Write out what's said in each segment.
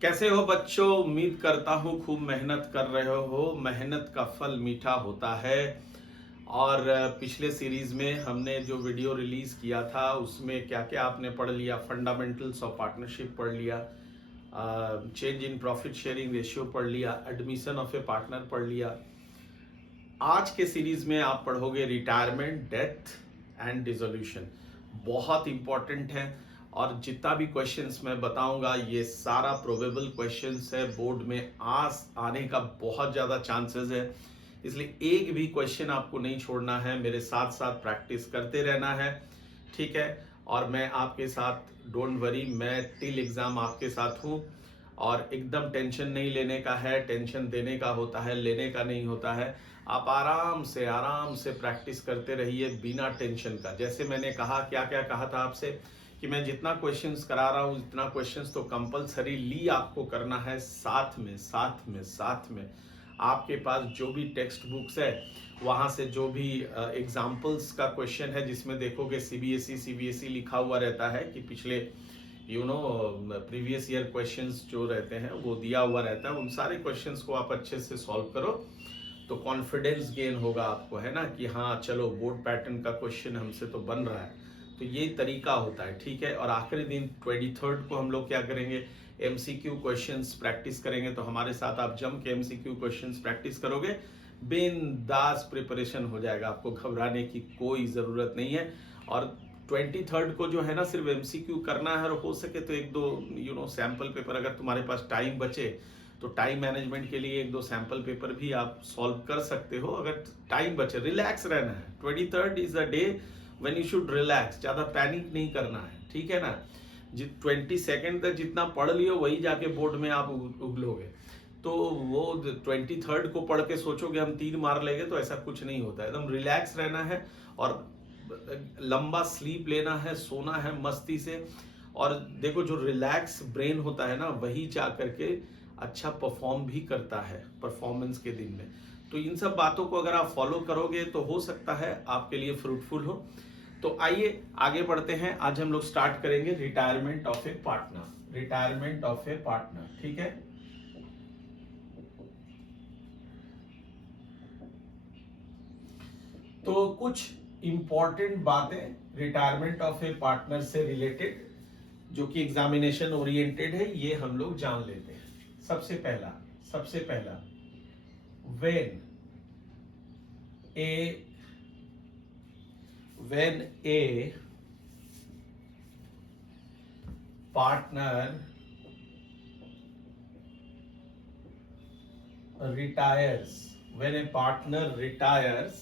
कैसे हो बच्चों। उम्मीद करता हूँ खूब मेहनत कर रहे हो। मेहनत का फल मीठा होता है। और पिछले सीरीज में हमने जो वीडियो रिलीज किया था उसमें क्या क्या आपने पढ़ लिया। फंडामेंटल्स ऑफ पार्टनरशिप पढ़ लिया, change in profit sharing ratio पढ़ लिया, एडमिशन ऑफ ए पार्टनर पढ़ लिया। आज के सीरीज में आप पढ़ोगे रिटायरमेंट, डेथ एंड डिसोल्यूशन। बहुत इंपॉर्टेंट है और जितना भी क्वेश्चंस मैं बताऊंगा ये सारा प्रोबेबल क्वेश्चंस है। बोर्ड में आने का बहुत ज़्यादा चांसेस है, इसलिए एक भी क्वेश्चन आपको नहीं छोड़ना है। मेरे साथ साथ प्रैक्टिस करते रहना है, ठीक है। और मैं आपके साथ, डोंट वरी, मैं टिल एग्ज़ाम आपके साथ हूँ। और एकदम टेंशन नहीं लेने का है, टेंशन देने का होता है, लेने का नहीं होता है। आप आराम से प्रैक्टिस करते रहिए बिना टेंशन का। जैसे मैंने कहा, क्या क्या कहा था आपसे कि मैं जितना क्वेश्चंस करा रहा हूँ उतना क्वेश्चंस तो कंपलसरीली आपको करना है। साथ में आपके पास जो भी टेक्स्ट बुक्स है वहाँ से जो भी एग्जाम्पल्स का क्वेश्चन है, जिसमें देखोगे सीबीएसई लिखा हुआ रहता है कि पिछले प्रीवियस ईयर क्वेश्चंस जो रहते हैं वो दिया हुआ रहता है। उन सारे क्वेश्चंस को आप अच्छे से सॉल्व करो तो कॉन्फिडेंस गेन होगा आपको, है ना, कि हाँ चलो बोर्ड पैटर्न का क्वेश्चन हमसे तो बन रहा है। तो ये तरीका होता है, ठीक है। और आखिरी दिन 23rd को हम लोग क्या करेंगे, एमसीक्यू क्वेश्चंस प्रैक्टिस करेंगे। तो हमारे साथ आप जम के एमसीक्यू क्वेश्चंस प्रैक्टिस करोगे, बिंदास प्रिपरेशन हो जाएगा, आपको घबराने की कोई ज़रूरत नहीं है। और 23rd को जो है ना, सिर्फ एमसीक्यू करना है। और हो सके तो एक दो सैम्पल पेपर, अगर तुम्हारे पास टाइम बचे तो टाइम मैनेजमेंट के लिए एक दो सैम्पल पेपर भी आप सॉल्व कर सकते हो अगर टाइम बचे। रिलैक्स रहना है। 23rd is a day when you should relax. ज़्यादा पैनिक नहीं करना है, ठीक है ना। 22nd तक जितना पढ़ लियो वही जाके बोर्ड में आप उगलोगे। तो वो 23rd को पढ़ के सोचोगे हम 3 मार लेंगे, तो ऐसा कुछ नहीं होता है। एकदम रिलैक्स रहना है और लंबा स्लीप लेना है, सोना है मस्ती से। और देखो, जो रिलैक्स ब्रेन होता है ना, वही जा करके अच्छा परफॉर्म भी करता है परफॉर्मेंस के दिन में। तो इन सब बातों को अगर आप फॉलो करोगे तो हो सकता है आपके लिए फ्रूटफुल हो। तो आइए आगे बढ़ते हैं। आज हम लोग स्टार्ट करेंगे retirement of A partner. Retirement of A partner, ठीक है। तो कुछ इंपॉर्टेंट बातें रिटायरमेंट ऑफ ए पार्टनर से रिलेटेड, जो कि एग्जामिनेशन ओरिएंटेड है, ये हम लोग जान लेते हैं। सबसे पहला when A partner retires, when a partner retires,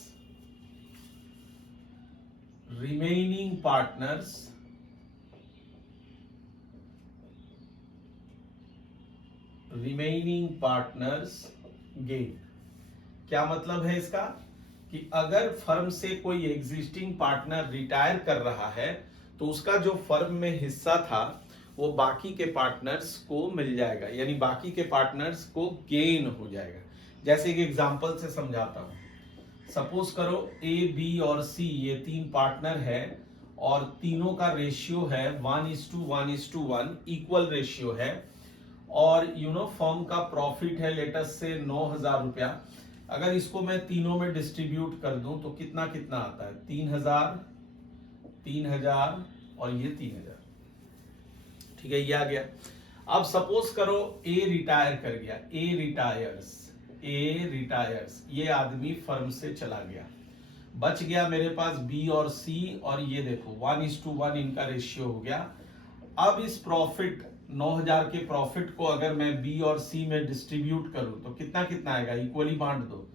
remaining partners gain। क्या मतलब है इसका, कि अगर फर्म से कोई एग्जिस्टिंग पार्टनर रिटायर कर रहा है तो उसका जो फर्म में हिस्सा था वो बाकी के पार्टनर्स को मिल जाएगा, यानी बाकी के पार्टनर्स को गेन हो जाएगा। जैसे एक एग्जांपल से समझाता हूं। सपोज करो ए, बी और सी ये 3 पार्टनर है और तीनों का रेशियो है 1:1:1, इक्वल रेशियो है। और फर्म का प्रॉफिट है लेटस से 9,000 रुपया। अगर इसको मैं तीनों में डिस्ट्रीब्यूट कर दूं तो कितना कितना आता है, 3,000, 3,000 और ये 3,000, ठीक है, ये आ गया। अब सपोज करो ए रिटायर कर गया, ए रिटायर्स, ये आदमी फर्म से चला गया। बच गया मेरे पास बी और सी, और ये देखो 1:1 इनका रेशियो हो गया। अब इस प्रॉफिट 9,000 के प्रॉफिट को अगर मैं बी और सी में डिस्ट्रीब्यूट करूं तो कितना कितना आएगा, इक्वली बांट दो,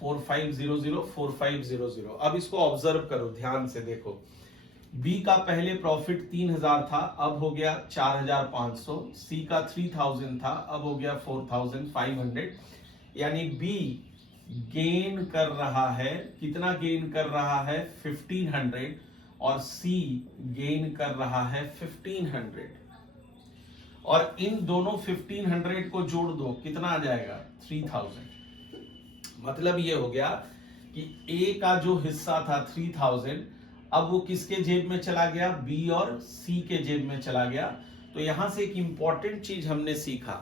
4500 4500। अब इसको ऑब्जर्व करो, ध्यान से देखो। बी का पहले प्रॉफिट 3,000 था, अब हो गया 4,500। सी का 3,000 था, अब हो गया 4,500। यानी बी गेन कर रहा है, कितना गेन कर रहा है, 1,500, और सी गेन कर रहा है 1,500। और इन दोनों 1,500 को जोड़ दो, कितना आ जाएगा, 3,000। मतलब ये हो गया कि ए का जो हिस्सा था 3,000, अब वो किसके जेब में चला गया, बी और सी के जेब में चला गया। तो यहां से एक इंपॉर्टेंट चीज हमने सीखा,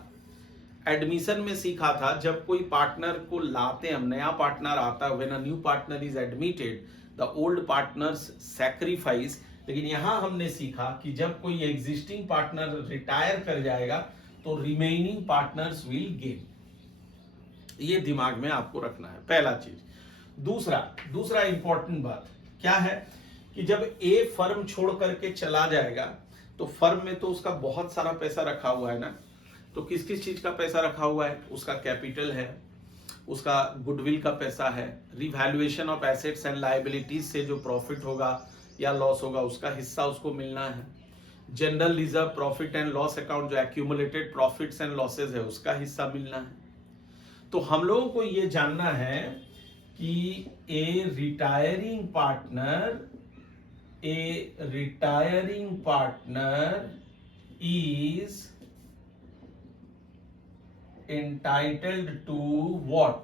एडमिशन में सीखा था, जब कोई पार्टनर को लाते हम, नया पार्टनर आता है, when a new partner is admitted the old partners sacrifice. लेकिन यहां हमने सीखा कि जब कोई एग्जिस्टिंग पार्टनर रिटायर कर जाएगा तो रिमेनिंग पार्टनर्स विल गेन। ये दिमाग में आपको रखना है, पहला चीज। दूसरा इंपॉर्टेंट बात क्या है कि जब ए फर्म छोड़ करके चला जाएगा तो फर्म में तो उसका बहुत सारा पैसा रखा हुआ है ना, तो किस किस चीज का पैसा रखा हुआ है, उसका कैपिटल है, उसका गुडविल का पैसा है, revaluation of assets and liabilities से जो प्रॉफिट होगा या लॉस होगा उसका हिस्सा उसको मिलना है, general reserve profit and loss account जो एक्यूमुलेटेड प्रॉफिट्स एंड लॉसेज है उसका हिस्सा मिलना है। तो हम लोगों को ये जानना है कि a retiring partner is entitled to what,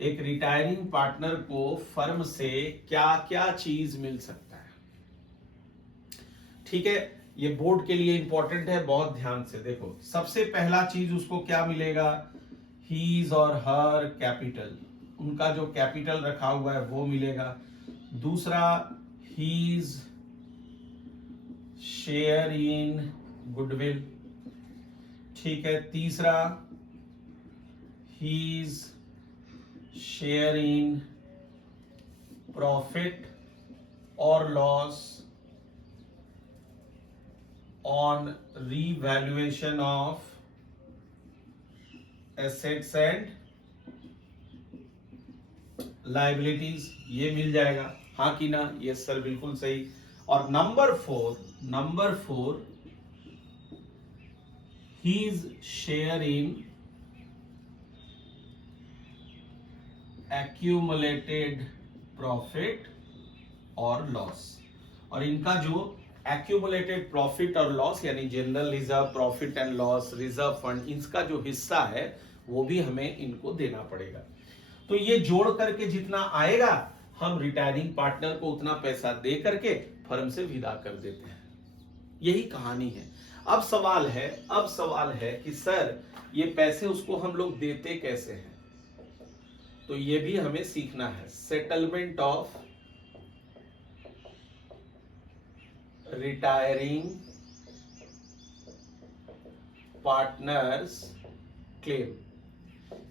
एक रिटायरिंग पार्टनर को फर्म से क्या क्या चीज मिल सकता है। ठीक है, ये बोर्ड के लिए इंपॉर्टेंट है, बहुत ध्यान से देखो। सबसे पहला चीज उसको क्या मिलेगा, हीज और हर कैपिटल, उनका जो कैपिटल रखा हुआ है वो मिलेगा। दूसरा, हीज शेयर इन गुडविल। ठीक है, तीसरा, हीज शेयर इन प्रॉफिट और loss on revaluation of assets and liabilities, ये मिल जाएगा, हाँ कि ना, यस सर बिल्कुल सही। और number four his share in accumulated profit और लॉस। और इनका जो एक्यूमुलेटेड प्रॉफिट और लॉस यानी general reserve profit and loss reserve fund, इसका जो हिस्सा है वो भी हमें इनको देना पड़ेगा। तो ये जोड़ करके जितना आएगा हम रिटायरिंग पार्टनर को उतना पैसा दे करके फर्म से विदा कर देते हैं। यही कहानी है। अब सवाल है कि सर ये पैसे उसको हम लोग देते कैसे हैं, तो ये भी हमें सीखना है। Settlement of retiring partners claim,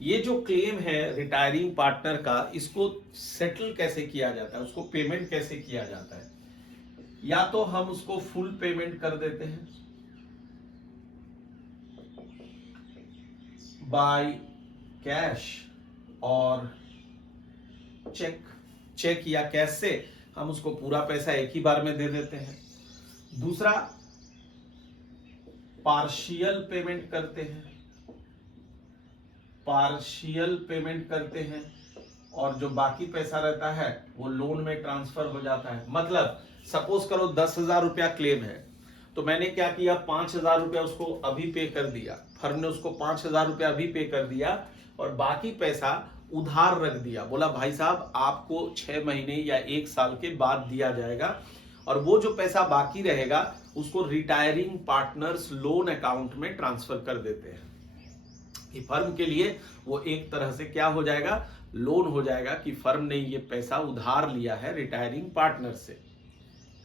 ये जो क्लेम है रिटायरिंग पार्टनर का, इसको सेटल कैसे किया जाता है, उसको पेमेंट कैसे किया जाता है। या तो हम उसको फुल पेमेंट कर देते हैं बाय कैश और चेक या कैश से हम उसको पूरा पैसा एक ही बार में दे देते हैं। दूसरा, पार्शियल पेमेंट करते हैं और जो बाकी पैसा रहता है वो लोन में ट्रांसफर हो जाता है। मतलब सपोज करो 10,000 रुपया क्लेम है, तो मैंने क्या किया, 5,000 रुपया उसको अभी पे कर दिया, फर्म ने उसको 5,000 रुपया अभी पे कर दिया और बाकी पैसा उधार रख दिया, बोला भाई साहब आपको 6 महीने या 1 साल के बाद दिया जाएगा, और वो जो पैसा बाकी रहेगा उसको रिटायरिंग पार्टनर्स लोन अकाउंट में ट्रांसफर कर देते हैं कि फर्म के लिए वो एक तरह से क्या हो जाएगा, लोन हो जाएगा कि फर्म ने ये पैसा उधार लिया है रिटायरिंग पार्टनर से।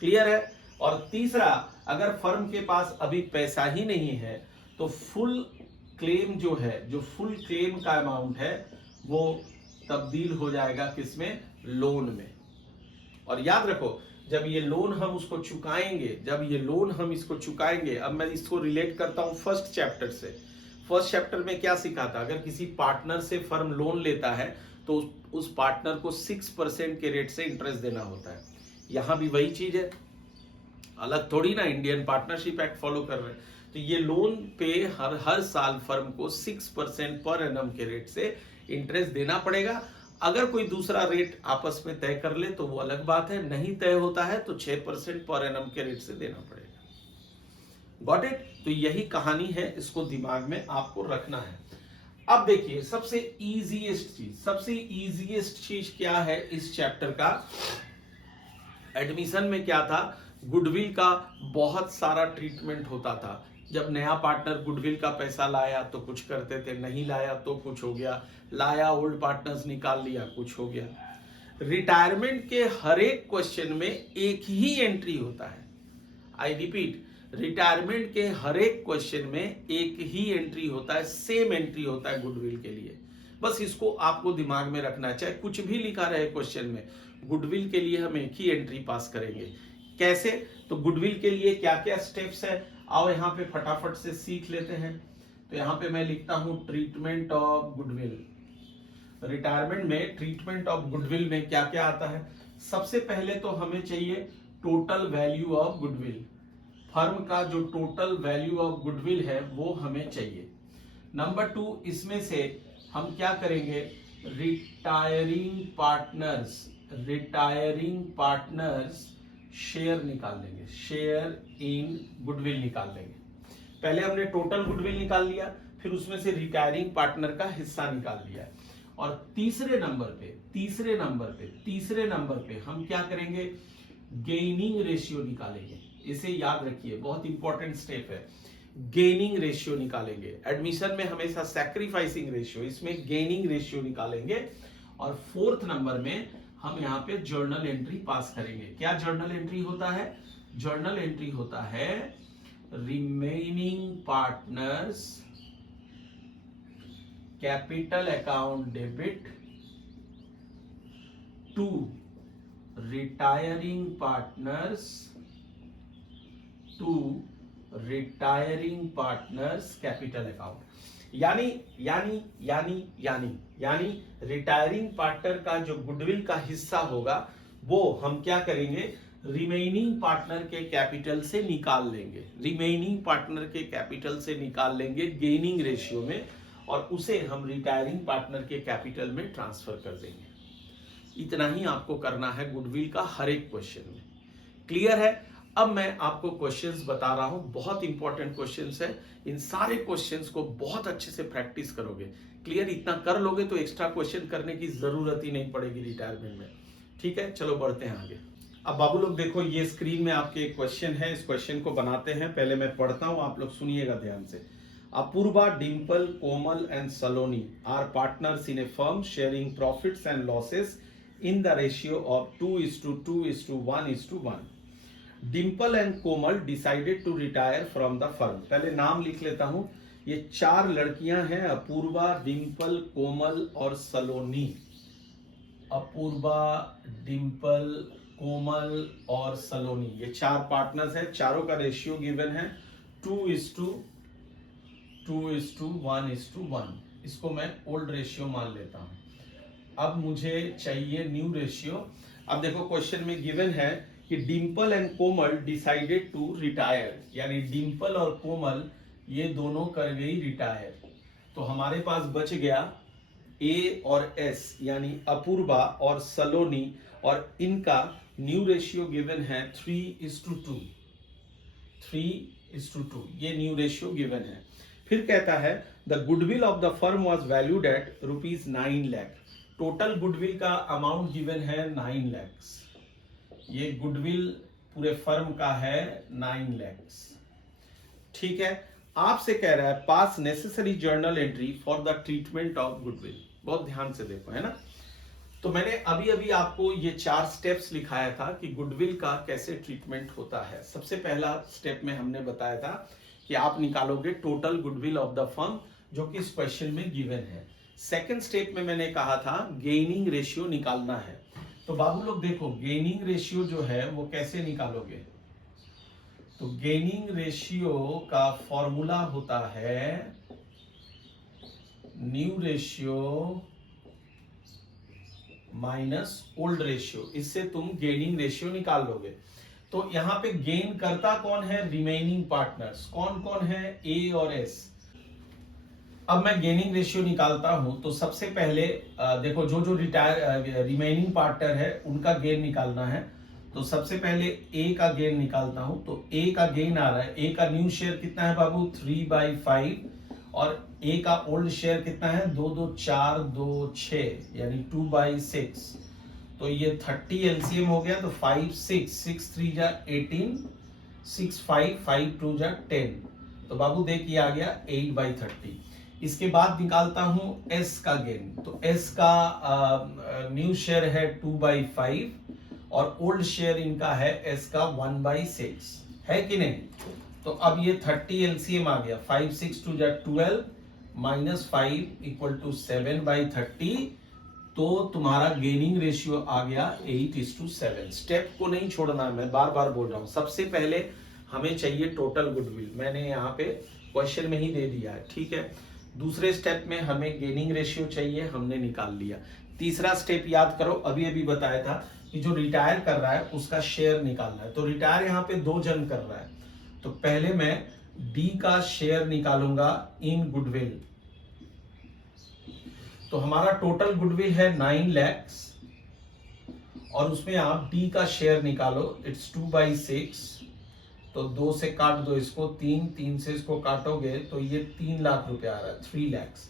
क्लियर है। और तीसरा, अगर फर्म के पास अभी पैसा ही नहीं है तो फुल क्लेम जो है, जो फुल क्लेम का अमाउंट है वो तब्दील हो जाएगा किसमें, लोन में। और याद रखो जब ये लोन हम उसको चुकाएंगे, अब मैं इसको रिलेट करता हूं फर्स्ट चैप्टर से। फर्स्ट चैप्टर में क्या सीखा था, अगर किसी पार्टनर से फर्म लोन लेता है तो उस पार्टनर को 6% के रेट से इंटरेस्ट देना होता है। यहां भी वही चीज है, अलग थोड़ी ना, इंडियन पार्टनरशिप एक्ट फॉलो कर रहे हैं। तो ये लोन पे हर साल फर्म को 6% पर एनम के रेट से इंटरेस्ट देना पड़ेगा। अगर कोई दूसरा रेट आपस में तय कर ले तो वो अलग बात है, नहीं तय होता है तो 6% पर एनम के रेट से देना पड़ेगा। Got it. तो यही कहानी है, इसको दिमाग में आपको रखना है। अब देखिए सबसे इजीएस्ट चीज क्या है इस चैप्टर का, एडमिशन में क्या था, गुडविल का बहुत सारा ट्रीटमेंट होता था। जब नया पार्टनर गुडविल का पैसा लाया तो कुछ करते थे, नहीं लाया तो कुछ हो गया, लाया ओल्ड पार्टनर्स निकाल लिया, कुछ हो गया। रिटायरमेंट के हर एक क्वेश्चन में एक ही एंट्री होता है। आई रिपीट, रिटायरमेंट के हर एक क्वेश्चन में एक ही एंट्री होता है, सेम एंट्री होता है गुडविल के लिए। बस इसको आपको दिमाग में रखना है, चाहे कुछ भी लिखा रहे क्वेश्चन में, गुडविल के लिए हम एक ही एंट्री पास करेंगे। कैसे? तो गुडविल के लिए क्या क्या स्टेप्स है, आओ यहाँ पे फटाफट से सीख लेते हैं। तो यहाँ पे मैं लिखता हूं ट्रीटमेंट ऑफ गुडविल। रिटायरमेंट में ट्रीटमेंट ऑफ गुडविल में क्या क्या आता है? सबसे पहले तो हमें चाहिए total value of goodwill. Firm का जो टोटल वैल्यू ऑफ गुडविल है वो हमें चाहिए। नंबर 2, इसमें से हम क्या करेंगे, रिटायरिंग पार्टनर्स शेयर निकाल लेंगे, शेयर इन गुडविल निकाल लेंगे। पहले हमने टोटल गुडविल निकाल लिया, फिर उसमें से रिटायरिंग पार्टनर का हिस्सा निकाल लिया। और तीसरे नंबर पे हम क्या करेंगे, गेनिंग रेशियो निकालेंगे। इसे याद रखिए, बहुत इंपॉर्टेंट स्टेप है। गेनिंग रेशियो निकालेंगे। एडमिशन में हमेशा सैक्रिफाइसिंग रेशियो, इसमें गेनिंग रेशियो निकालेंगे। और फोर्थ नंबर में हम यहाँ पे जर्नल एंट्री पास करेंगे। क्या जर्नल एंट्री होता है? जर्नल एंट्री होता है remaining partners capital account debit to retiring partners capital account. यानी रिटायरिंग पार्टनर का जो गुडविल का हिस्सा होगा वो हम क्या करेंगे, रिमेनिंग पार्टनर के कैपिटल से निकाल लेंगे, गेनिंग रेशियो में, और उसे हम रिटायरिंग पार्टनर के कैपिटल में ट्रांसफर कर देंगे। इतना ही आपको करना है गुडविल का हर एक क्वेश्चन में। क्लियर है? अब मैं आपको क्वेश्चंस बता रहा हूं, बहुत इंपॉर्टेंट क्वेश्चंस है। इन सारे क्वेश्चंस को बहुत अच्छे से प्रैक्टिस करोगे। क्लियर? इतना कर लोगे तो एक्स्ट्रा क्वेश्चन करने की जरूरत ही नहीं पड़ेगी रिटायरमेंट में। ठीक है, चलो बढ़ते हैं आगे। अब बाबू लोग देखो, ये स्क्रीन में आपके एक क्वेश्चन है, इस क्वेश्चन को बनाते हैं। पहले मैं पढ़ता हूं, आप लोग सुनिएगा ध्यान से। Apoorva, Dimple, Komal and Saloni are partners in a firm sharing profits and losses in the ratio of 2:2:1:1। Dimple and Komal decided to retire from the firm. पहले नाम लिख लेता हूं। ये 4 लड़कियां हैं, अपूर्वा, डिंपल, कोमल और सलोनी। अपूर्वा, डिंपल, कोमल और सलोनी, ये 4 पार्टनर्स हैं। चारों का रेशियो गिवन है 2:1:1। इसको मैं ओल्ड रेशियो मान लेता हूं। अब मुझे चाहिए न्यू रेशियो। अब देखो क्वेश्चन में गिवन है कि Dimple and Komal decided to retire, यानी डिंपल और कोमल ये दोनों कर गई रिटायर। तो हमारे पास बच गया ए और एस, यानी अपूर्वा और सलोनी, और इनका न्यू रेशियो गिवन है 3:2। ये न्यू रेशियो गिवन है। फिर कहता है the goodwill of the firm was valued eight ₹9 lakh. Total goodwill का अमाउंट गिवन है 9 लाख। ये गुडविल पूरे फर्म का है 9 लाख। ठीक है, आपसे कह रहा है पास necessary journal entry for the treatment of goodwill. बहुत ध्यान से देखो, है ना। तो मैंने अभी आपको ये 4 स्टेप्स लिखाया था कि गुडविल का कैसे ट्रीटमेंट होता है। सबसे पहला स्टेप में हमने बताया था कि आप निकालोगे total goodwill of the firm, जो कि इस क्वेश्चन में गिवन है। सेकंड स्टेप में मैंने कहा था गेनिंग रेशियो निकालना है। तो बाबू लोग देखो, गेनिंग रेशियो जो है वो कैसे निकालोगे। तो गेनिंग रेशियो का फॉर्मूला होता है new ratio minus old ratio. इससे तुम गेनिंग रेशियो निकाल लोगे। तो यहां पे गेन करता कौन है, रिमेनिंग पार्टनर्स। कौन कौन है, ए और एस। अब मैं गेनिंग रेशियो निकालता हूं। तो सबसे पहले देखो, जो रिमेनिंग पार्टनर है उनका गेन निकालना है। तो सबसे पहले ए का गेन निकालता हूं। तो ए का गेन आ रहा है, ए का न्यू शेयर कितना है बाबू, 3/5, और ए का ओल्ड शेयर कितना है, 2 2 4 2 6, यानी 2/6। तो ये 30 एलसीएम हो गया। तो 5 6 6 3 जा 18, 6 5 5 2 जा 10, तो बाबू देख ये आ गया 8/30। इसके बाद निकालता हूं एस का गेन, तो एस का न्यू शेयर है 2/5 और ओल्ड शेयर इनका है एस का 1/6, है कि नहीं। तो अब ये 30 एलसीएम आ गया, 5 6 2 जा 12 माइनस 5 इक्वल टू 7/30, तो तुम्हारा गेनिंग रेशियो आ गया 8:7। स्टेप को नहीं छोड़ना है, मैं बार बार बोल रहा हूं। सबसे पहले हमें चाहिए टोटल गुडविल, मैंने यहाँ पे क्वेश्चन में ही दे दिया है, ठीक है। दूसरे स्टेप में हमें गेनिंग रेशियो चाहिए, हमने निकाल लिया। तीसरा स्टेप याद करो, अभी अभी बताया था कि जो रिटायर कर रहा है उसका शेयर निकालना है। तो रिटायर यहाँ पे 2 जन कर रहा है, तो पहले मैं डी का शेयर निकालूंगा इन गुडविल। तो हमारा टोटल गुडविल है 9 lakhs और उसमें आप डी का शेयर निकालो, इट्स 2/6, तो 2 से काट दो इसको, 3 से इसको काटोगे तो ये 3 लाख रुपए आ रहा है, 3 lakhs।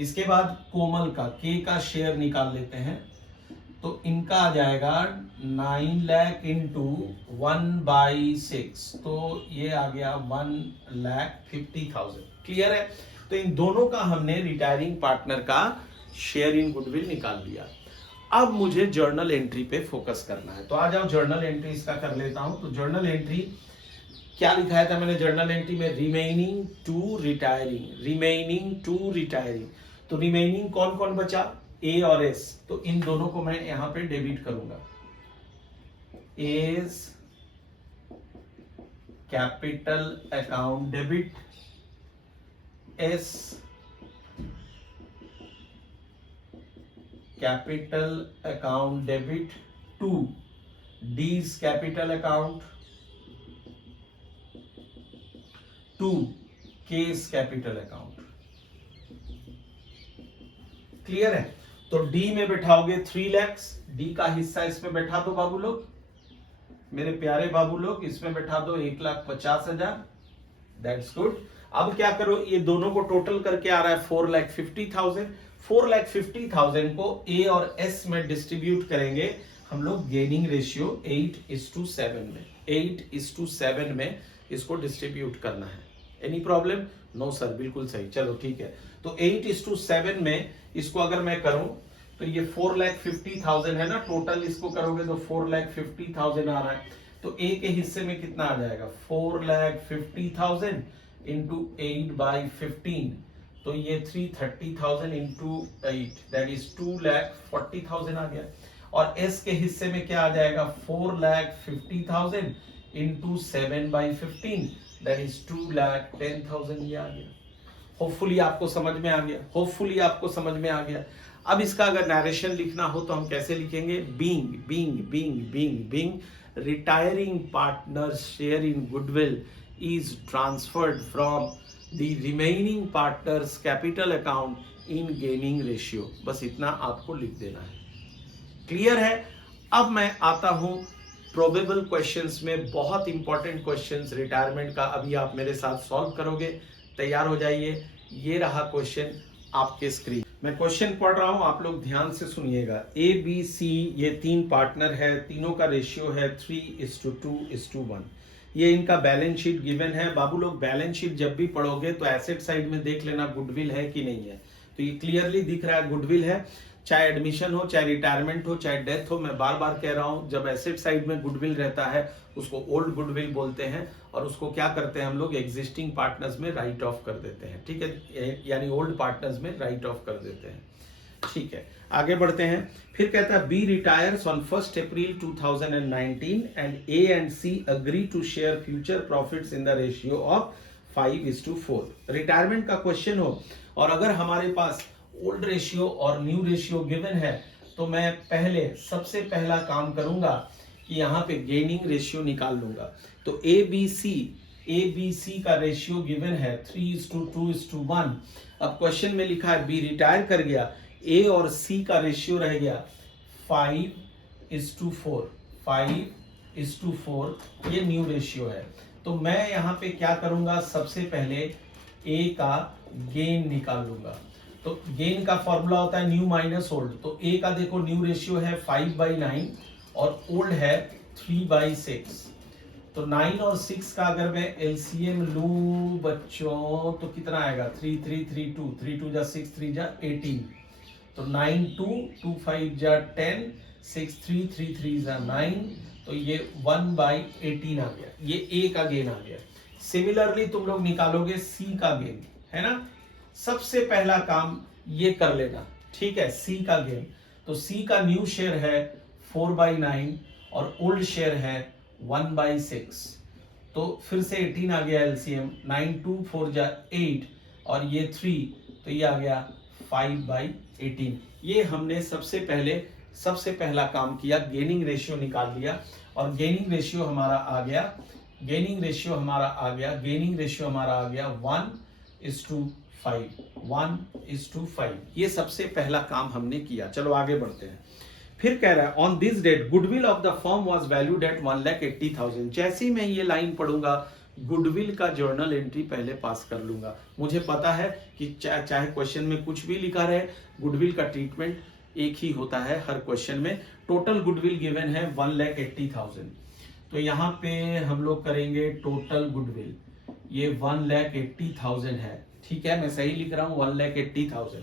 इसके बाद कोमल का के का शेयर निकाल लेते हैं, तो इनका आ जाएगा 9 लाख इंटू 1/6, तो ये आ गया 1,50,000। क्लियर है। तो इन दोनों का हमने रिटायरिंग पार्टनर का शेयर इन गुडविल निकाल लिया। अब मुझे जर्नल एंट्री पे फोकस करना है, तो आ जाओ जर्नल एंट्री इसका कर लेता हूं। तो जर्नल एंट्री क्या लिखा था मैंने जर्नल एंट्री में, remaining to retiring, remaining to retiring. तो रिमेनिंग कौन कौन बचा, ए और एस, तो इन दोनों को मैं यहां पे डेबिट करूंगा। A's capital account debit, S capital account debit to D's capital account to K's capital account. Clear है। तो डी में बैठाओगे 3 lakhs, डी का हिस्सा इसमें बैठा दो बाबू लोग, मेरे प्यारे बाबू लोग, इसमें बैठा दो 1,50,000। That's good. अब क्या करो, ये दोनों को टोटल करके आ रहा है 4,50,000। 4,50,000 को ए और एस में डिस्ट्रीब्यूट करेंगे हम लोग गेनिंग रेशियो 8:7 में, 8:7 में इसको डिस्ट्रीब्यूट करना है। Any problem? नो सर, बिल्कुल सही। चलो ठीक है, तो 8:7 में इसको अगर मैं करूं तो ये 4,50,000 है ना टोटल, इसको करोगे तो 4,50,000 आ रहा है। तो ए के हिस्से में कितना आ जाएगा, 4,50,000 इंटू 8/15, तो ये 330,000 इंटू 8, दैट इज 2,40,000 आ गया। और एस के हिस्से में क्या आ जाएगा, 4,50,000 इंटू 7/15, दैट इज 2,10,000, ये आ गया। होपफुली आपको समझ में आ गया, होपफुली आपको समझ में आ गया। अब इसका अगर नरेशन लिखना हो तो हम कैसे लिखेंगे, being being being being being retiring partner share in goodwill is transferred from the remaining partners capital account in gaining ratio। बस इतना आपको लिख देना है। क्लियर है। अब मैं आता हूं प्रोबेबल क्वेश्चंस में, बहुत इंपॉर्टेंट क्वेश्चंस रिटायरमेंट का अभी आप मेरे साथ सॉल्व करोगे। तैयार हो जाइए, ये रहा क्वेश्चन आपके स्क्रीन। मैं क्वेश्चन पढ़ रहा हूं, आप लोग ध्यान से सुनिएगा। ए बी सी ये 3 पार्टनर है, तीनों का रेशियो है 3:2:1। ये इनका बैलेंस शीट गिवन है। बाबू लोग बैलेंस शीट जब भी पढ़ोगे तो एसेट साइड में देख लेना गुडविल है कि नहीं है। तो ये क्लियरली दिख रहा है गुडविल है, चाहे एडमिशन हो, चाहे रिटायरमेंट हो, चाहे डेथ हो। मैं बार बार कह रहा हूं, जब एसेट साइड में गुडविल रहता है उसको ओल्ड गुडविल बोलते हैं, और उसको क्या करते हैं हम लोग, एग्जिस्टिंग पार्टनर्स में राइट ऑफ कर देते हैं। ठीक है, यानी ओल्ड पार्टनर्स में राइट ऑफ कर देते हैं। ठीक है, आगे बढ़ते हैं। फिर कहता है B retires on 1 April 2019 and A and C agree to share future profits in the ratio of 5:4। Retirement का क्वेश्चन हो और अगर हमारे पास ओल्ड रेशियो और न्यू रेशियो गिवन है, तो मैं पहले सबसे पहला काम करूंगा कि यहाँ पे गेनिंग रेशियो निकाल लूंगा। तो ए बी सी का रेशियो गिवन है 3:2:1। अब क्वेश्चन में लिखा है बी रिटायर कर गया, ए और सी का रेशियो रह गया 5:4, 5:4, ये न्यू रेशियो है। तो मैं यहाँ पे क्या करूंगा, सबसे पहले ए का गेन निकाल लूंगा। तो गेन का फॉर्मूला होता है न्यू माइनस ओल्ड। तो ए का देखो न्यू रेशियो है 5/9 और ओल्ड है 3/6। तो 9 और 6 का अगर मैं एलसीएम लूं बच्चों तो कितना आएगा 3 3 3 2 3 2 जा 6 3 जा 18, तो 9 2 2 5 जा 10 6 3 3 3 जा 9, तो ये 1/18 आ गया, ये ए का गेन आ गया। सिमिलरली तुम लोग निकालोगे सी का गेन, है ना। सबसे पहला काम ये कर लेना, ठीक है। सी का गेन, तो सी का न्यू शेयर है 4/9 और ओल्ड शेयर है 1/6, तो फिर से 18 आ गया एलसीएम, 9 2 4 जा 8 और ये 3, तो ये आ गया 5/18। ये हमने सबसे पहला काम किया, गेनिंग रेशियो निकाल लिया और गेनिंग रेशियो हमारा आ गया 1:5, ये सबसे पहला काम हमने किया। चलो आगे बढ़ते हैं। फिर कह रहा है on this date goodwill of the firm was valued at 1,80,000। जैसे ही मैं ये लाइन पढ़ूंगा गुडविल का जर्नल एंट्री पहले पास कर लूंगा। मुझे पता है कि चाहे क्वेश्चन में कुछ भी लिखा रहे, गुडविल का ट्रीटमेंट एक ही होता है हर क्वेश्चन में। टोटल गुडविल गिवन है 1,80,000, तो यहाँ पे हम लोग करेंगे टोटल गुडविल, ये 1,80,000 है, ठीक है। मैं सही लिख रहा हूँ 1,80,000।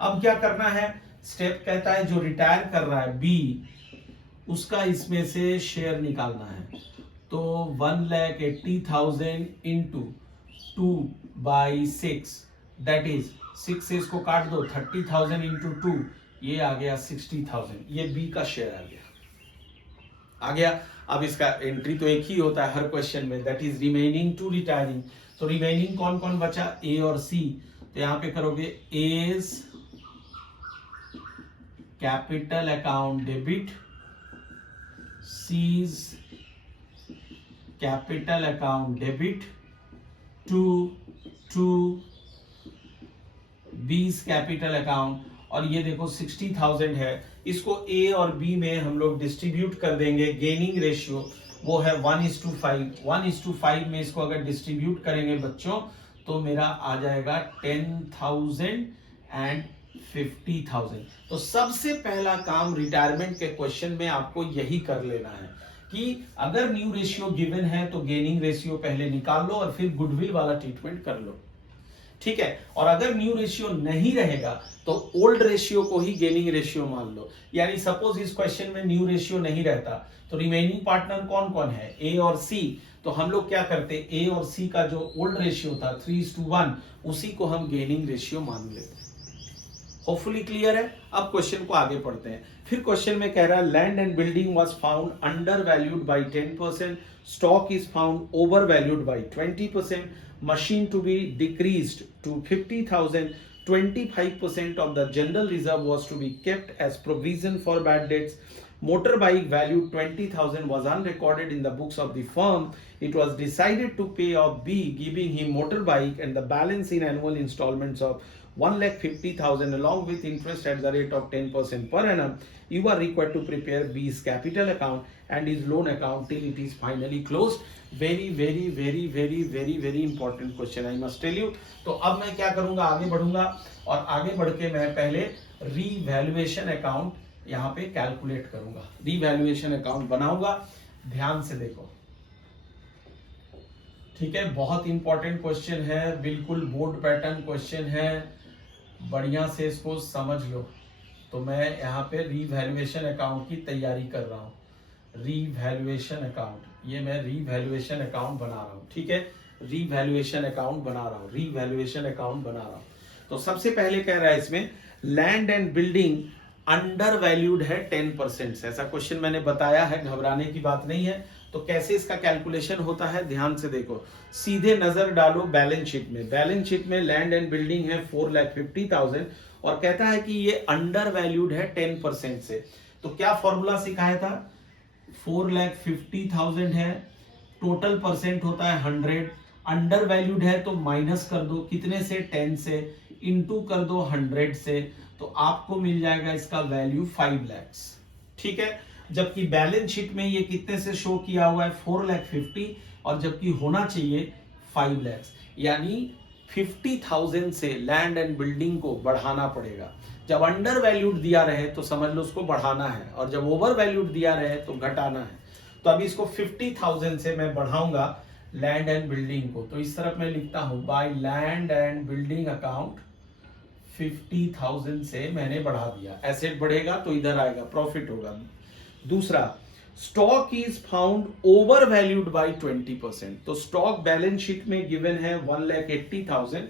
अब क्या करना है, स्टेप कहता है जो रिटायर कर रहा है बी, उसका इसमें से शेयर निकालना है। तो 1,80,000 इंटू 2/6, दैट इज 6 से इसको काट दो, 30,000 इंटू 2, ये आ गया 60,000, ये बी का शेयर आ गया। अब इसका एंट्री तो एक ही होता है हर क्वेश्चन में, that is remaining to retiring. तो रिमेनिंग कौन कौन बचा, ए और सी, तो यहां पे करोगे A's capital account debit, C's capital account debit, to B's capital account, और ये देखो 60,000 है, इसको ए और बी में हम लोग डिस्ट्रीब्यूट कर देंगे। गेनिंग रेशियो वो है 1:5, 1:5 में इसको अगर डिस्ट्रीब्यूट करेंगे बच्चों तो मेरा आ जाएगा 10,000 एंड 50,000। तो सबसे पहला काम रिटायरमेंट के क्वेश्चन में आपको यही कर लेना है कि अगर न्यू रेशियो गिवन है तो गेनिंग रेशियो पहले निकाल लो और फिर गुडविल वाला ट्रीटमेंट कर लो, ठीक है। और अगर न्यू रेशियो नहीं रहेगा तो ओल्ड रेशियो को ही गेनिंग रेशियो मान लो। यानी सपोज इस क्वेश्चन में न्यू रेशियो नहीं रहता तो रिमेनिंग पार्टनर कौन कौन है, ए और सी, तो हम लोग क्या करते, ए और सी का जो ओल्ड रेशियो था 3:1, उसी को हम गेनिंग रेशियो मान लेते हैं। होपफुली क्लियर है। अब क्वेश्चन को आगे पढ़ते हैं। फिर क्वेश्चन में कह रहा है land and building was found under valued bye 10%, stock is found over valued bye 20%, machine to be decreased to 50,000, 25% of the general reserve was to be kept as provision for bad debts, motorbike valued 20,000 was unrecorded in the books of the firm, it was decided to pay off B giving him motorbike and the balance in annual installments of 1,50,000 along with interest at the rate of 10% per annum. You are required to prepare B's capital account and his loan account till it is finally closed. Very important question, I must tell you. तो अब मैं क्या करूंगा, आगे बढ़ूंगा और आगे बढ़ के मैं पहले रीवैल्यूएशन अकाउंट यहाँ पे कैलकुलेट करूंगा, रीवैल्यूएशन अकाउंट बनाऊंगा। ध्यान से देखो, ठीक है। बहुत इंपॉर्टेंट क्वेश्चन है, बिल्कुल बोर्ड पैटर्न क्वेश्चन है, बढ़िया से इसको समझ लो। तो मैं यहाँ पे रीवैल्यूएशन अकाउंट की तैयारी कर रहा हूँ। रीवैल्यूएशन अकाउंट, ये मैं रीवैल्यूएशन अकाउंट बना रहा हूँ, ठीक है। रीवैल्यूएशन अकाउंट बना रहा हूँ, रीवैल्यूएशन अकाउंट बना रहा हूँ। तो सबसे पहले कह रहा है इसमें land and building under valued है 10% से। ऐसा क्वेश्चन मैंने बताया है, घबराने की बात नहीं है। तो कैसे इसका कैलकुलेशन होता है, ध्यान से देखो। सीधे नजर डालो बैलेंस शीट में। बैलेंस शीट में लैंड एंड बिल्डिंग है 4,50,000 और कहता है कि ये अंडर वैल्यूड है 10% से। तो क्या फॉर्मूला सिखाया था, 4,50,000 है, टोटल परसेंट होता है 100, अंडर वैल्यूड है तो माइनस कर दो, कितने से, 10 से, इंटू कर दो 100 से, तो आपको मिल जाएगा इसका वैल्यू 5 लाख, ठीक है। जबकि बैलेंस शीट में ये कितने से शो किया हुआ है, 4,50,000, और जबकि होना चाहिए 5 लाख, यानी 50,000 से लैंड एंड बिल्डिंग को बढ़ाना पड़ेगा। जब अंडर वैल्यूड दिया रहे तो समझ लो उसको बढ़ाना है, और जब ओवर वैल्यूड दिया रहे तो घटाना है। तो अभी इसको 50,000 से मैं बढ़ाऊंगा लैंड एंड बिल्डिंग को, तो इस तरफ मैं लिखता हूं by land and building account 50,000 से मैंने बढ़ा दिया। एसेट बढ़ेगा तो इधर आएगा, प्रॉफिट होगा। दूसरा, stock is found over valued by 20%। तो स्टॉक बैलेंस शीट में गिवन है 1,80,000,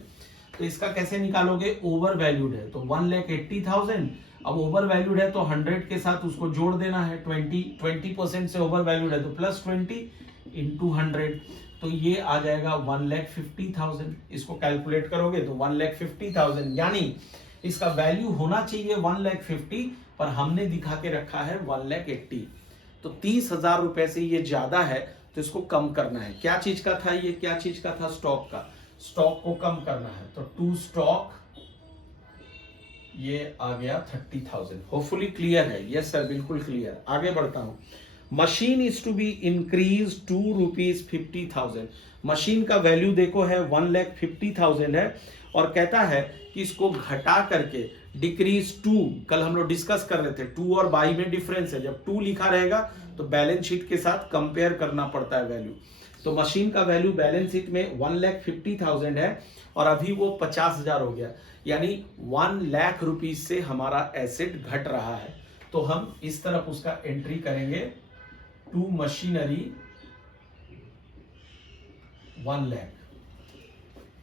तो इसका कैसे निकालोगे? ओवर वैल्यूड है तो 1,80,000, अब ओवर वैल्यूड है तो 100 के साथ उसको जोड़ देना है, 20% से ओवर वैल्यूड है तो प्लस 20 इंटू 100, तो ये आ जाएगा 1,50,000। इसको कैलकुलेट करोगे तो 1,50,000, यानी इसका वैल्यू होना चाहिए 1,50,000, पर हमने दिखा के रखा है 1,80,000, तो 30,000 रुपए से ये ज्यादा है, तो इसको कम करना है। क्या चीज का था ये? क्या चीज का था? स्टॉक का। स्टॉक को कम करना है, तो टू स्टॉक ये आ गया 30,000। होपफुली क्लियर है? यस सर, बिल्कुल क्लियर। आगे बढ़ता हूं। Machine is to be increase to ₹50,000। Machine का वैल्यू देखो है 1,50,000 है, और कहता है कि इसको घटा करके डिक्रीज टू, कल हम लोग डिस्कस कर रहे थे टू और बाई में डिफरेंस है, जब टू लिखा रहेगा तो बैलेंस शीट के साथ कंपेयर करना पड़ता है वैल्यू। तो मशीन का वैल्यू बैलेंस शीट में 1,50,000 है, और अभी वो 50,000 हो गया, यानी 1,00,000 रुपीज से हमारा एसेट घट रहा है। तो हम इस तरफ उसका एंट्री करेंगे, टू मशीनरी 1,00,000,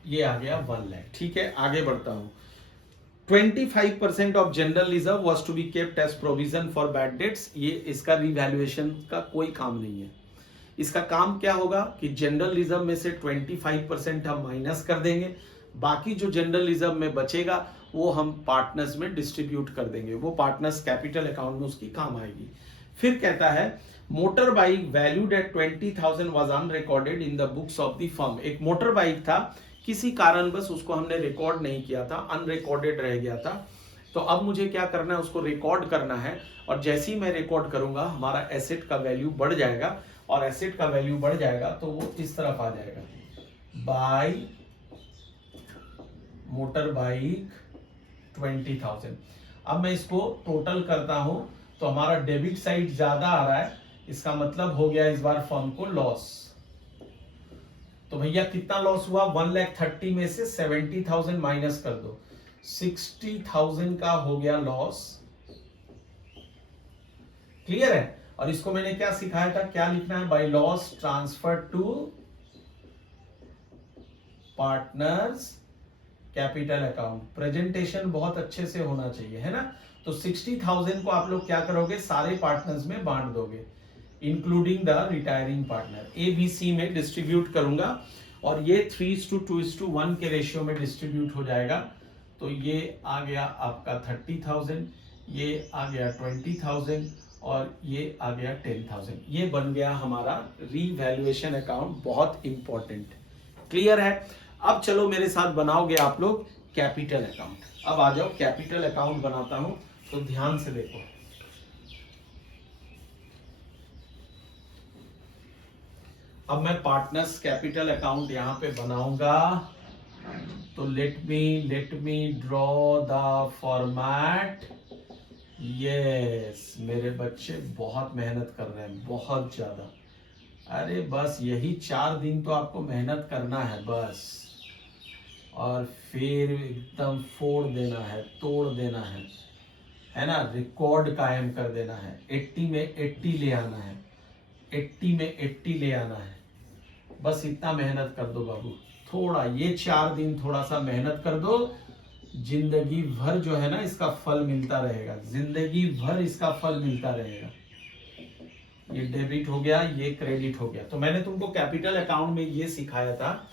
ये आ गया 1,00,000। ठीक है, आगे बढ़ता हूं। 25% of general reserve was to be kept as provision for bad debts. ये इसका रिवैल्यूएशन का कोई काम नहीं है। इसका काम क्या होगा कि जनरल रिजर्व में से 25% हम माइनस कर देंगे, बाकी जो जनरल रिजर्व में बचेगा वो हम पार्टनर्स में डिस्ट्रीब्यूट कर देंगे, वो पार्टनर्स कैपिटल अकाउंट में उसकी काम आएगी। फिर कहता है motor bike valued at 20,000 was unrecorded in the books of the firm. एक मोटर बाइक था, किसी कारणवश उसको हमने रिकॉर्ड नहीं किया था, अनरिकॉर्डेड रह गया था। तो अब मुझे क्या करना है? उसको रिकॉर्ड करना है, और जैसे ही मैं रिकॉर्ड करूंगा हमारा एसेट का वैल्यू बढ़ जाएगा, और एसेट का वैल्यू बढ़ जाएगा तो वो इस तरफ आ जाएगा, बाय मोटर बाइक 20,000। अब मैं इसको टोटल करता हूं तो हमारा डेबिट साइड ज्यादा आ रहा है, इसका मतलब हो गया इस बार फर्म को लॉस। तो भैया कितना लॉस हुआ? 1,30,000 में से 70,000 माइनस कर दो, 60,000 का हो गया लॉस। क्लियर है? और इसको मैंने क्या सिखाया था, क्या लिखना है? By loss transfer to partners capital account. Presentation बहुत अच्छे से होना चाहिए, है ना? तो 60,000 को आप लोग क्या करोगे? सारे पार्टनर्स में बांट दोगे, including the retiring partner. ABC में डिस्ट्रीब्यूट करूंगा, और ये 3:2:1 के रेशियो में डिस्ट्रीब्यूट हो जाएगा। तो ये आ गया आपका 30,000, ये आ गया 20,000, और ये आ गया 10,000। ये बन गया हमारा रीवैल्यूएशन अकाउंट, बहुत इंपॉर्टेंट। क्लियर है? अब चलो मेरे साथ बनाओगे आप लोग कैपिटल अकाउंट। अब आ जाओ, कैपिटल अकाउंट बनाता हूं, तो ध्यान से देखो। अब मैं पार्टनर्स कैपिटल अकाउंट यहां पे बनाऊंगा, तो let me draw the format. Yes, मेरे बच्चे बहुत मेहनत कर रहे हैं, बहुत ज्यादा। अरे बस यही 4 दिन तो आपको मेहनत करना है बस, और फिर एकदम फोड़ देना है, तोड़ देना है ना? रिकॉर्ड कायम कर देना है। 80 में 80 ले आना है, 80 में 80 ले आना है। बस इतना मेहनत कर दो बाबू, थोड़ा ये 4 दिन थोड़ा सा मेहनत कर दो, जिंदगी भर जो है ना इसका फल मिलता रहेगा, जिंदगी भर इसका फल मिलता रहेगा। ये डेबिट हो गया, ये क्रेडिट हो गया। तो मैंने तुमको कैपिटल अकाउंट में ये सिखाया था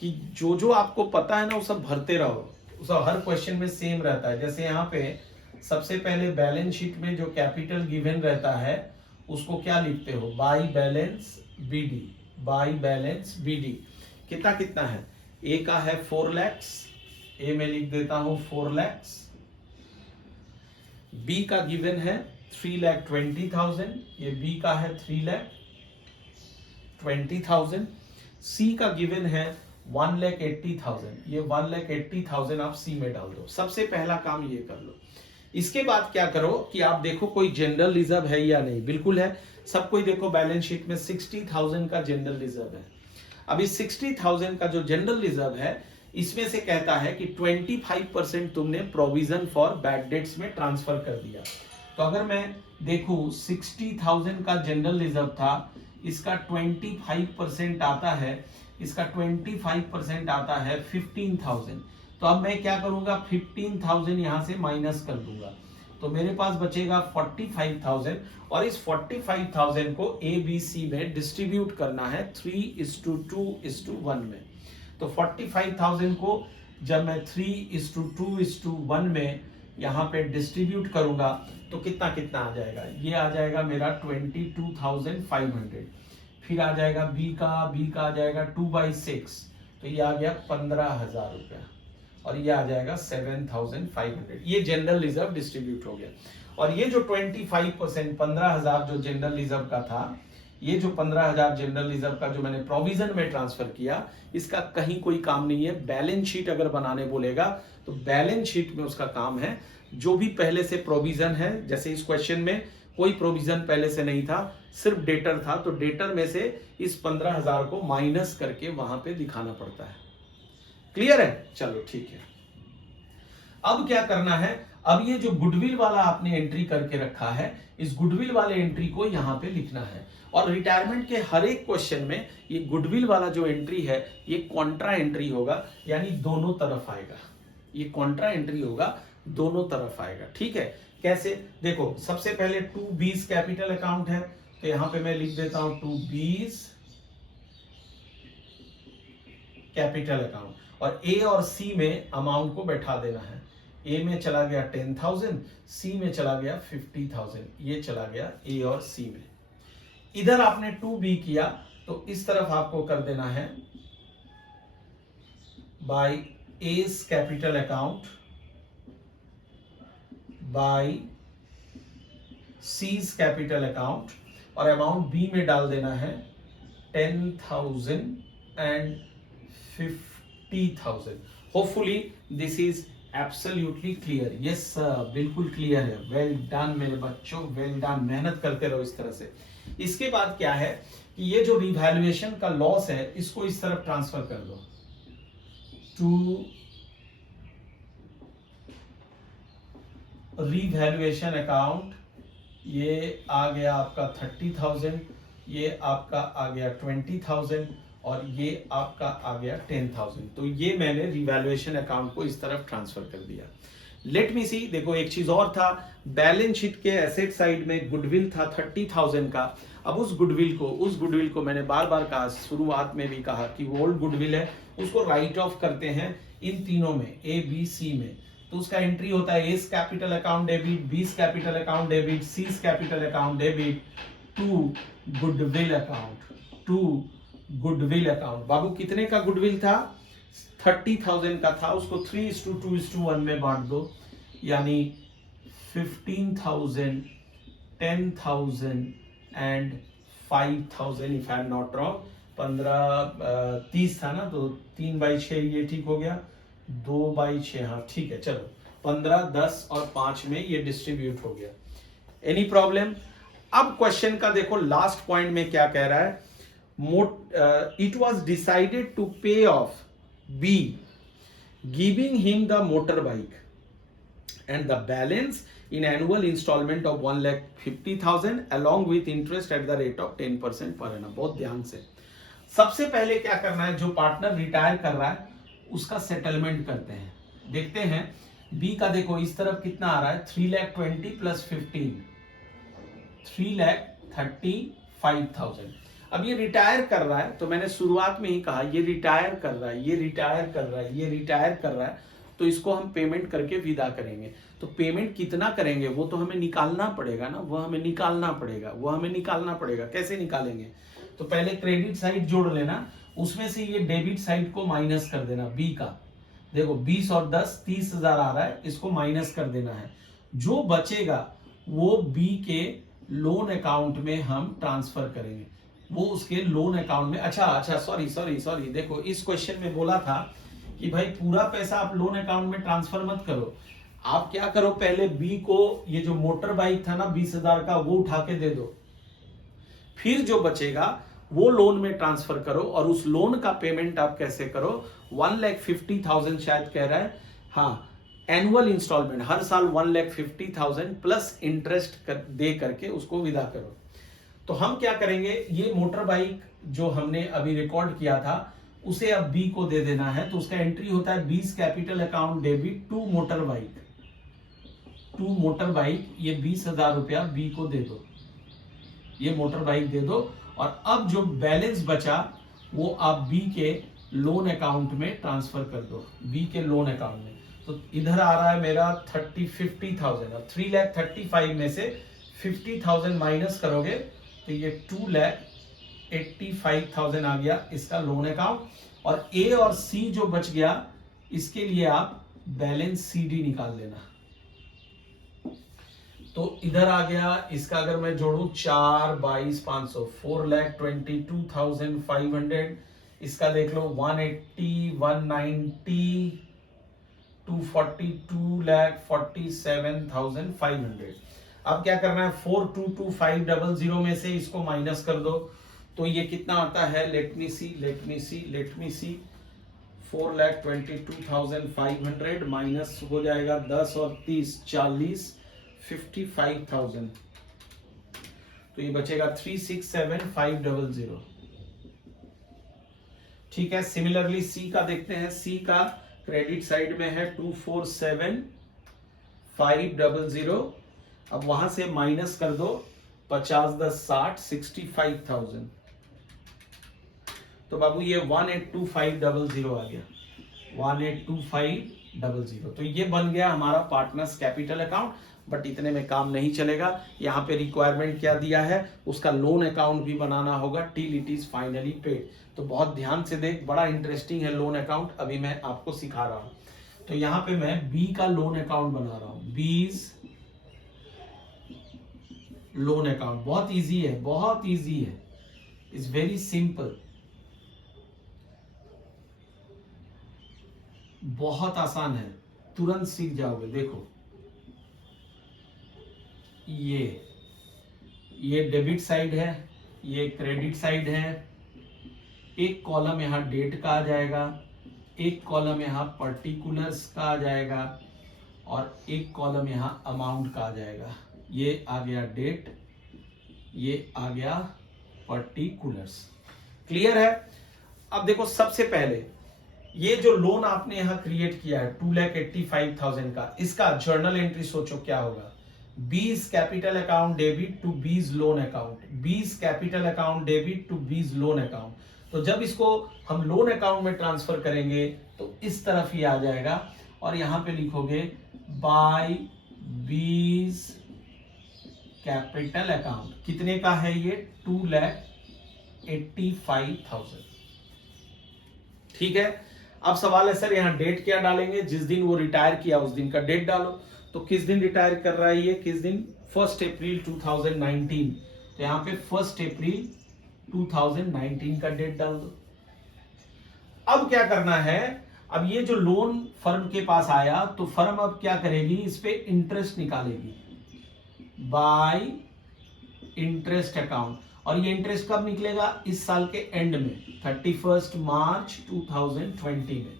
कि जो जो आपको पता है ना वो सब भरते रहो, सब हर क्वेश्चन में सेम रहता है। जैसे यहाँ पे सबसे पहले बैलेंस शीट में जो कैपिटल गिवन रहता है उसको क्या लिखते हो? By balance BD, by balance BD। कितना कितना है? ए का है 4 लाख, ए में लिख देता हूं 4 लाख। बी का गिवन है 3,20,000, ये बी का है 3,20,000। सी का गिवन है 1,80,000, ये 1,80,000 आप सी में डाल दो। सबसे पहला काम ये कर लो, इसके बाद क्या करो कि आप देखो कोई जनरल रिजर्व है या नहीं। बिल्कुल है, सब कोई देखो बैलेंस शीट में 60,000 का जनरल रिजर्व है। अब इस 60,000 का जो जनरल रिजर्व है इसमें से कहता है कि 25% तुमने प्रोविजन फॉर बैड डेट्स में ट्रांसफर कर दिया। तो अगर मैं देखूं 60,000 का जनरल रिजर्व था, इसका 25% आता है, इसका 25% आता है 15,000। तो अब मैं क्या करूंगा, 15,000 यहां से माइनस कर दूंगा, तो मेरे पास बचेगा 45,000 और इस 45,000 को ABC में डिस्ट्रीब्यूट करना है 3:2:1 में। तो 45,000 को जब मैं 3:2:1 में यहाँ पे डिस्ट्रीब्यूट करूंगा तो कितना कितना आ जाएगा, ये आ जाएगा मेरा 22,500। फिर आ जाएगा बी का आ जाएगा 2/6, तो ये आ गया 15,000 रुपया और ये आ जाएगा 7,500। ये जनरल रिजर्व डिस्ट्रीब्यूट हो गया। और ये जो 25% 15,000 जो जनरल रिजर्व का था, ये जो 15,000 जनरल रिजर्व का जो मैंने प्रोविजन में ट्रांसफर किया, इसका कहीं कोई काम नहीं है। बैलेंस शीट अगर बनाने बोलेगा तो बैलेंस शीट में उसका काम है। जो भी पहले से प्रोविजन है, जैसे इस क्वेश्चन में कोई प्रोविजन पहले से नहीं था, सिर्फ डेटर था, तो डेटर में से इस 15,000 को माइनस करके वहां पे दिखाना पड़ता है। क्लियर है? चलो ठीक है। अब क्या करना है, अब ये जो गुडविल वाला आपने एंट्री करके रखा है, इस गुडविल वाले एंट्री को यहां पे लिखना है। और रिटायरमेंट के हर एक क्वेश्चन में ये गुडविल वाला जो एंट्री है ये कॉन्ट्रा एंट्री होगा, यानी दोनों तरफ आएगा। ये कॉन्ट्रा एंट्री होगा, दोनों तरफ आएगा। ठीक है? कैसे? देखो, सबसे पहले 2B's कैपिटल अकाउंट है, तो यहां पे मैं लिख देता हूं 2B's कैपिटल अकाउंट, और ए और सी में अमाउंट को बैठा देना है। ए में चला गया 10,000, सी में चला गया 50,000, ये चला गया ए और सी में। इधर आपने 2B किया तो इस तरफ आपको कर देना है by A's capital account by C's capital account, और अमाउंट बी में डाल देना है 10,000 and 50,000। Hopefully this is absolutely clear. Yes sir, बिल्कुल क्लियर है। वेल डन मेरे बच्चों, वेल डन, मेहनत करते रहो इस तरह से। इसके बाद क्या है कि ये जो रिवैल्यूएशन का लॉस है इसको इस तरफ ट्रांसफर कर दो टू रिवैल्यूएशन अकाउंट। ये आ गया आपका 30,000, ये आपका आ गया 20,000 और ये आपका आ गया 10,000। तो ये मैंने रिवैल्यूएशन अकाउंट को इस तरफ ट्रांसफर कर दिया। लेट मी सी, देखो एक चीज और था, बैलेंस शीट के एसेट साइड में गुडविल था 30,000 का। अब उस गुडविल को मैंने बार बार कहा, शुरुआत में भी कहा कि वो ओल्ड गुडविल है, उसको राइट ऑफ करते हैं इन तीनों में, ए बी सी में। तो उसका एंट्री होता है A's capital account debit, B's capital account debit, C's capital account debit to goodwill account. बाबू कितने का गुडविल था? 30,000 का था, उसको 3:2:1 में बांट दो, यानी 15,000, 10,000 and 5,000 if I am not wrong. 30 था ना, तो 3/6 ये ठीक हो गया, 2/6, हाँ ठीक है। चलो 15, 10 और 5 में ये डिस्ट्रीब्यूट हो गया। Any problem? अब क्वेश्चन का देखो लास्ट पॉइंट में क्या कह रहा है, it was decided to pay off B, giving him the motorbike and the balance in annual installment of 1,50,000 along with interest at the rate of 10% per annum। बहुत ध्यान से, सबसे पहले क्या करना है, जो पार्टनर रिटायर कर रहा है उसका सेटलमेंट करते हैं। देखते हैं बी का, देखो इस तरफ कितना आ रहा है, 3,20,000 प्लस 15, 3,35,000। अब ये रिटायर कर रहा है, तो मैंने शुरुआत में ही कहा ये रिटायर कर रहा है, तो इसको हम पेमेंट करके विदा करेंगे। तो पेमेंट कितना करेंगे वो तो हमें निकालना पड़ेगा ना, वो हमें निकालना पड़ेगा। कैसे निकालेंगे? तो पहले क्रेडिट साइड जोड़ लेना, उसमें से ये डेबिट साइड को माइनस कर देना। बी का देखो 20 और 10 30,000 आ रहा है, इसको माइनस कर देना है। जो बचेगा वो बी के लोन अकाउंट में हम ट्रांसफर करेंगे, वो उसके लोन अकाउंट में। अच्छा सॉरी, देखो इस क्वेश्चन में बोला था कि भाई पूरा पैसा आप लोन अकाउंट में ट्रांसफर मत करो, आप क्या करो, पहले बी को ये जो मोटर बाइक था ना 20,000 का, वो उठा के दे दो, फिर जो बचेगा वो लोन में ट्रांसफर करो, और उस लोन का पेमेंट आप कैसे करो, 1,50,000 शायद कह रहा है, हाँ, एनुअल इंस्टॉलमेंट हर साल 1,50,000 प्लस इंटरेस्ट दे करके उसको विदा करो। तो हम क्या करेंगे, ये मोटर बाइक जो हमने अभी रिकॉर्ड किया था उसे अब बी को दे देना है। तो उसका एंट्री होता है B's capital account debit to motor bike, ये 20,000 रुपया बी को दे दो, ये मोटर बाइक दे दो। और अब जो बैलेंस बचा वो आप बी के लोन अकाउंट में ट्रांसफर कर दो, बी के लोन अकाउंट में। तो इधर आ रहा है मेरा 50,000। अब 3,35,000 में से 50,000 माइनस करोगे तो ये 2,85,000 आ गया इसका लोन अकाउंट। और ए और सी जो बच गया इसके लिए आप बैलेंस सीडी निकाल लेना। तो इधर आ गया इसका, अगर मैं जोड़ू 4,22,500, 4,22,500। इसका देख लो 180, 190, 240, 2,47,500। अब क्या करना है, 422,500 में से इसको माइनस कर दो, तो ये कितना आता है, लेट मी सी 4,22,500 माइनस हो जाएगा 10 और 30, 40, 55,000। तो ये बचेगा 367,500। ठीक है, सिमिलरली सी का देखते हैं। सी का क्रेडिट साइड में है 247,500। अब वहां से माइनस कर दो 50, 10, 60, 65,000। तो बाबू ये 1,82,500 आ गया, 1,82,500। तो ये बन गया हमारा पार्टनर्स कैपिटल अकाउंट। बट इतने में काम नहीं चलेगा, यहाँ पे रिक्वायरमेंट क्या दिया है, उसका लोन अकाउंट भी बनाना होगा till it is finally paid. तो बहुत ध्यान से देख, बड़ा इंटरेस्टिंग है लोन अकाउंट, अभी मैं आपको सिखा रहा हूं। तो यहाँ पे मैं बी का लोन अकाउंट बना रहा हूं, बीज लोन अकाउंट। बहुत इजी है, बहुत इजी है, इट्स वेरी सिंपल, बहुत आसान है, तुरंत सीख जाओगे। देखो ये डेबिट साइड है, ये क्रेडिट साइड है। एक कॉलम यहाँ डेट का आ जाएगा, एक कॉलम यहाँ पर्टिकुलर्स का आ जाएगा, और एक कॉलम यहाँ अमाउंट का आ जाएगा। ये आ गया डेट, ये आ गया पर्टिकुलर्स। क्लियर है? अब देखो, सबसे पहले ये जो लोन आपने यहाँ क्रिएट किया है 2,85,000 का, इसका जर्नल एंट्री सोचो क्या होगा। B's capital account debit to B's loan account, B's capital account debit to B's loan account. तो जब इसको हम लोन अकाउंट में ट्रांसफर करेंगे तो इस तरफ ही आ जाएगा, और यहां पे लिखोगे बाय बीज कैपिटल अकाउंट। कितने का है ये, 2,85,000। ठीक है। अब सवाल है सर यहाँ डेट क्या डालेंगे, जिस दिन वो रिटायर किया उस दिन का डेट डालो। तो किस दिन रिटायर कर रहा है ये, किस दिन, 1 अप्रैल 2019। तो यहाँ पे 1 अप्रैल 2019 का डेट डाल दो। अब क्या करना है, अब ये जो लोन फर्म के पास आया तो फर्म अब क्या करेगी, इस पे इंटरेस्ट निकालेगी बाय इंटरेस्ट अकाउंट। और ये इंटरेस्ट कब निकलेगा, इस साल के एंड में 31 मार्च 2020 में।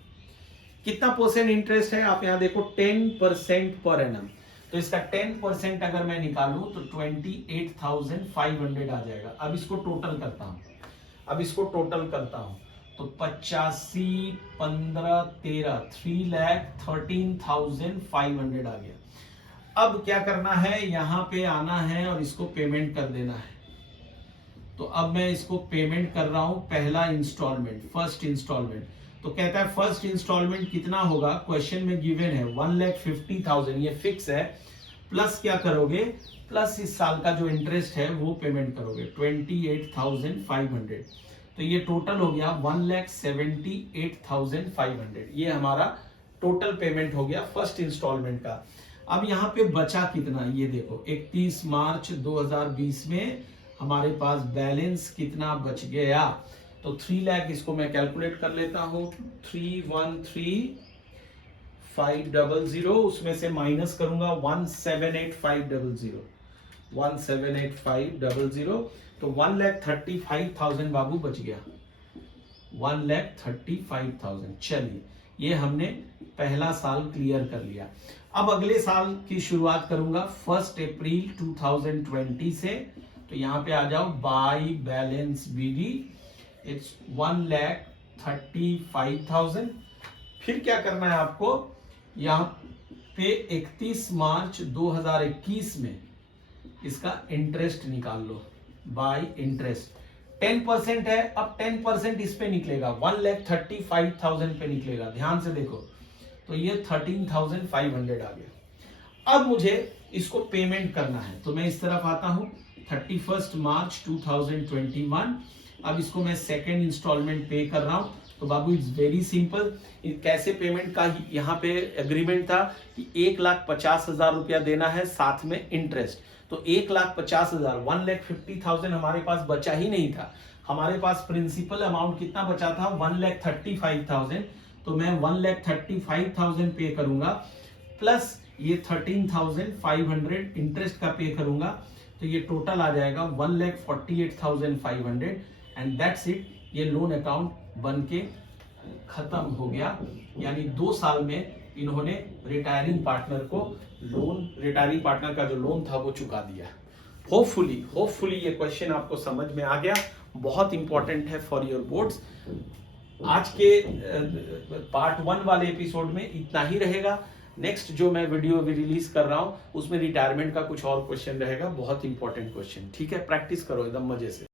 कितना परसेंट इंटरेस्ट है, आप यहां देखो 10% पर एनम। तो इसका 10% अगर मैं निकालूं तो 28,500 आ जाएगा। अब इसको टोटल करता हूं, तो 85, 15, 13, 3,13,500 आ गया। अब क्या करना है, यहां पे आना है और इसको पेमेंट कर देना है। तो अब मैं इसको पेमेंट कर रहा हूं, पहला इंस्टॉलमेंट, फर्स्ट इंस्टॉलमेंट। तो कहता है फर्स्ट इंस्टॉलमेंट कितना होगा, क्वेश्चन में गिवन है 1,50,000, ये फिक्स है। प्लस क्या करोगे, प्लस इस साल का जो इंटरेस्ट है वो पेमेंट करोगे 28,500। तो ये टोटल हो गया 1,78,500। ये हमारा टोटल पेमेंट हो गया फर्स्ट इंस्टॉलमेंट का। अब यहाँ पे बचा कितना, ये देखो 31 मार्च 2020 में हमारे पास बैलेंस कितना बच गया। तो 3 लाख इसको मैं कैलकुलेट कर लेता हूं, 313 500, उसमें से माइनस करूंगा 1,78,500, 1,78,500, तो 1,35,000 बाबू बच गया, 1,35,000। चलिए ये हमने पहला साल क्लियर कर लिया। अब अगले साल की शुरुआत करूंगा 1 अप्रैल 2020 से, तो यहां पे आ जाओ, बाय बैलेंस बीडी, इट्स 1,35,000। फिर क्या करना है आपको, यहाँ पे 31 मार्च 2021 में इसका इंटरेस्ट निकाल लो, बाय इंटरेस्ट 10% है, अब 10% इस पे निकलेगा, 1,35,000 पे निकलेगा, ध्यान से देखो, तो ये 13,500 आ गया। अब मुझे इसको पेमेंट करना है, तो मैं इस तरफ आता हूं, 31 मार्च 2021, अब इसको मैं सेकेंड इंस्टॉलमेंट पे कर रहा हूं। तो बाबू इट्स वेरी सिंपल, कैसे पेमेंट का यहाँ पे एग्रीमेंट था कि 1,50,000 रुपया देना है, साथ में इंटरेस्ट। तो 1,50,000, 1,50,000 हमारे पास बचा ही नहीं था, हमारे पास प्रिंसिपल अमाउंट कितना बचा था, 1,35,000, तो मैं 1,35,000 पे करूंगा, प्लस ये 13,500 इंटरेस्ट का पे करूंगा, तो ये टोटल आ जाएगा 1,48,500 एंड दैट्स इट। ये लोन अकाउंट बन के खत्म हो गया, यानी 2 साल में इन्होंने रिटायरिंग पार्टनर को लोन, रिटायरिंग पार्टनर का जो लोन था वो चुका दिया। होपफुली ये क्वेश्चन आपको समझ में आ गया, बहुत इंपॉर्टेंट है फॉर योर बोर्ड्स। आज के पार्ट 1 वाले एपिसोड में इतना ही रहेगा। नेक्स्ट जो मैं वीडियो भी रिलीज कर रहा हूं उसमें रिटायरमेंट का कुछ और क्वेश्चन रहेगा, बहुत इंपॉर्टेंट क्वेश्चन, ठीक है? प्रैक्टिस करो एकदम मजे से।